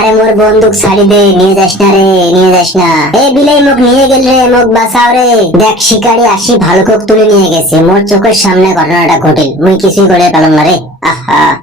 আরে মোর বন্দুক ছাড়ি দে, নিয়ে যাস না রে, নিয়ে যাস না। এ বিলাই মুখ নিয়ে গেল রে মুখ বাঁচাও রে। দেখ, শিকারি আসি ভালো কোক তুলে নিয়ে গেছে। মোর চোখের সামনে ঘটনাটা ঘটিল। মুই কিছুই করে পেলাম না রে।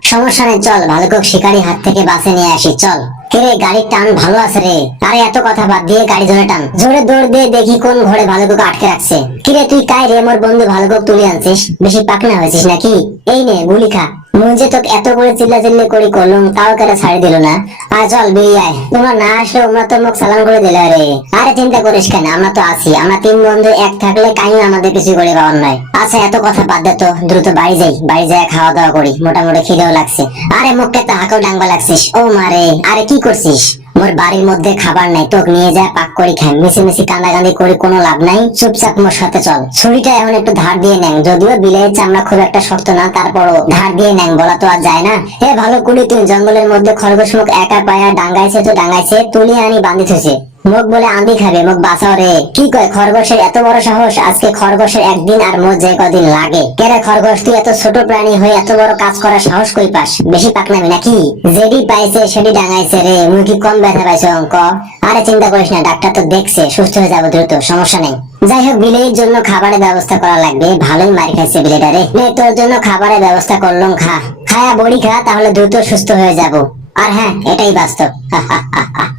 সমস্যা নেই, চল ভালো কোক শিকারি হাত থেকে বাঁচে নিয়ে আসি, চল। কিরে গাড়ির টান ভালো আছে রে? আরে, এত কথা বাদ দিয়ে গাড়ি জোরে টান। জোরে দৌড় দিয়ে দেখি কোন ঘরে ভালুকক আটকে রাখছে। কিরে, তুই কাই রে, মোর বন্ধু ভালুকক তুলে আনছিস? বেশি পাকনা হয়েছিস নাকি? এই নে, গুলি খা। যে তোকে এত করে চিল্লা চিল্লি করি করলুম তাও কেন ছাড়ি দিল না। আর চল বেরিয়ে আয়। তোমরা না আসলে আমরা তো মুখ সালাম করে দিলে রে। আরে চিন্তা করিস কেন, আমরা তো আছি। আমরা তিন বন্ধু এক থাকলে কাহিনী আমাদের কিছু করে পাওয়ার নাই আচ্ছা এত কথা বাদ দে তো, দ্রুত বাড়ি যাই। বাড়ি যায় খাওয়া দাওয়া করি। মোটামুটি খিদেও লাগছে। আরে মুখকে তো হাঁকাও ডাঙ্গা লাগছিস। ও মারে আরে কি করছিস? মোর বাড়ির মধ্যে খাবার নাই, তোকে নিয়ে যা, পাক করি খাই। মিশে মিশি কান্দাকান্দি করে, কোনো লাভ নাই। চুপচাপ মোর সাথে চল। ছুরিটা এখন একটু ধার দিয়ে নেন যদিও বিলের চামড়া খুব একটা শক্ত না, তারপরও ধার দিয়ে নেন বলা তো আর যায় না। হে ভালো কুড়ি, তুই জঙ্গলের মধ্যে খরগোশ মুখ একা পায়া ডাঙ্গাইছে তো ডাঙ্গাইছে, তুলি আনি বাঁধি থুছে মুখ বলে আন্দি খাবে, মুখ বাঁচাও রে। কি কয়, খরগোশের এত বড় সাহস? আজকে খরগোশের একদিন আর মোট যে কদিন লাগে। কেরে খরগোশ, তুই এত ছোট প্রাণী হয়ে এত বড় কাজ করার সাহস কই পাস? বেশি পাকনামি নাকি? যেডি পাইছে, সেডি ডাঙাইছে রে। মুই কি কম ব্যথা পাইছো, অঙ্ক? আরে চিন্তা করিস না, ডাক্তার তো দেখছে, সুস্থ হয়ে যাব দ্রুত, সমস্যা নেই। যাই হোক, বিলের জন্য খাবারের ব্যবস্থা করা লাগবে। ভালোই মারি খাইছে বিলেটা রে। তোর জন্য খাবারের ব্যবস্থা করলাম, খা। খায়া বড়ি খা, তাহলে দ্রুত সুস্থ হয়ে যাব। আর হ্যাঁ এটাই বাস্তব।